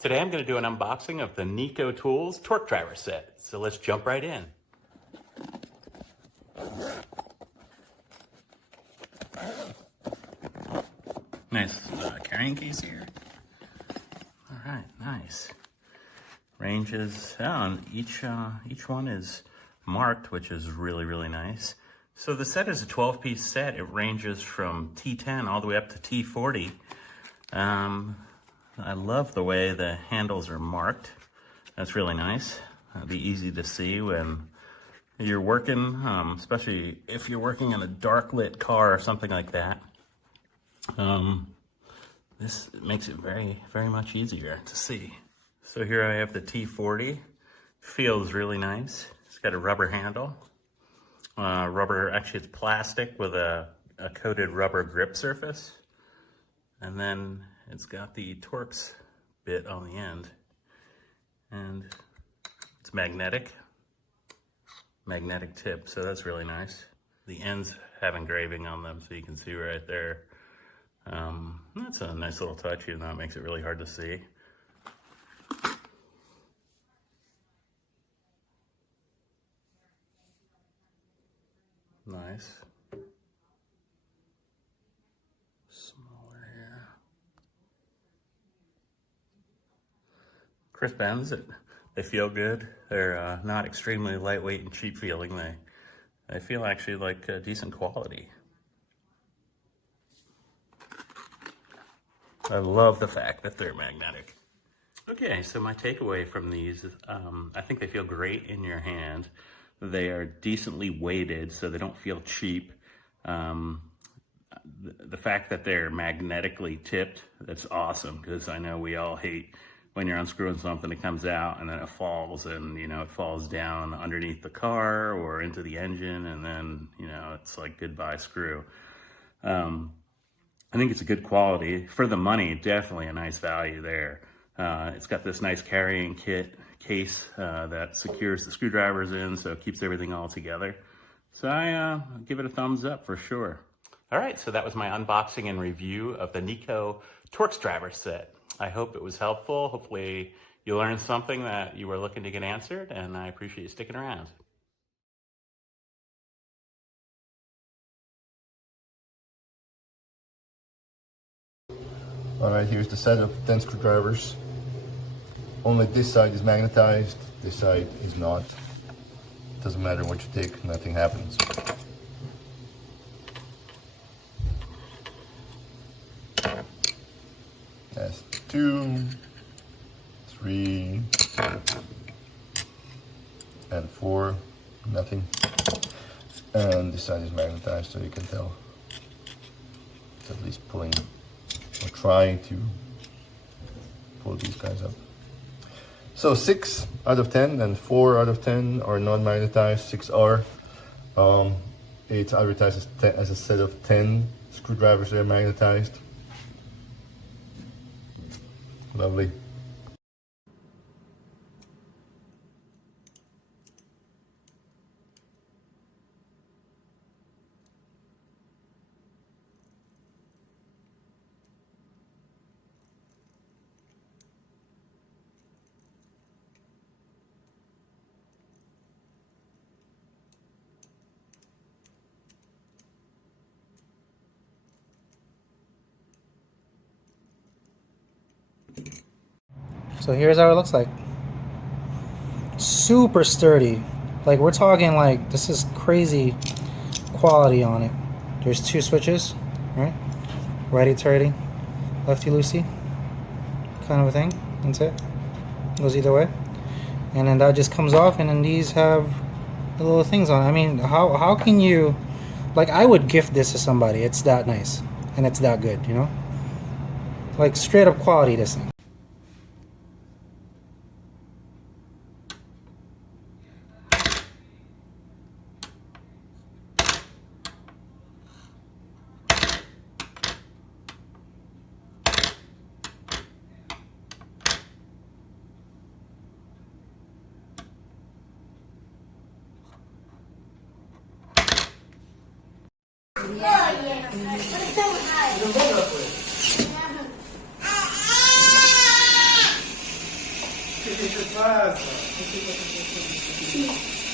Today I'm going to do an unboxing of the NEIKO Tools torque driver set. So let's jump right in. Nice carrying case here. All right, nice. Ranges on each one is marked, which is really nice. So the set is a 12-piece set. It ranges from T10 all the way up to T40. I love the way the handles are marked. That's really nice. It'll be easy to see when you're working, especially if you're working in a dark lit car or something like that. This makes it very much easier to see. So here I have the T40. Feels really nice. It's got a rubber handle. Actually it's plastic with a coated rubber grip surface. And then it's got the Torx bit on the end. And it's magnetic tip, so that's really nice. The ends have engraving on them, so you can see right there. That's a nice little touch, even though it makes it really hard to see. Nice. Smaller here. Crisp ends, they feel good. They're not extremely lightweight and cheap feeling. They feel actually like decent quality. I love the fact that they're magnetic. Okay, so my takeaway from these is I think they feel great in your hand. They are decently weighted, so they don't feel cheap. The fact that they're magnetically tipped, that's awesome, because I know we all hate when you're unscrewing something, it comes out and then it falls, and it falls down underneath the car or into the engine, and then it's like goodbye screw. I think it's a good quality for the money. Definitely a nice value there. It's got this nice carrying case that secures the screwdrivers in, so it keeps everything all together. So I give it a thumbs up for sure. All right, so that was my unboxing and review of the NEIKO Torx driver set. I hope it was helpful. Hopefully you learned something that you were looking to get answered, and I appreciate you sticking around. All right, here's the set of 10 screwdrivers. Only this side is magnetized, this side is not. Doesn't matter what you take, nothing happens. That's 2, 3, and 4, nothing. And this side is magnetized, so you can tell it's at least pulling or trying to pull these guys up. So 6 out of 10 and 4 out of 10 are non-magnetized, 6 are. It's advertised as a set of 10 screwdrivers that are magnetized. Lovely. So here's how it looks like. Super sturdy. Like, we're talking like, this is crazy quality on it. There's 2 switches, right? Righty-tighty, lefty-loosey, kind of a thing. That's it. Goes either way. And then that just comes off, and then these have the little things on it. I mean, how can you, like, I would gift this to somebody. It's that nice, and it's that good, Like, straight up quality, this thing. pasa? ¿Qué te pasa?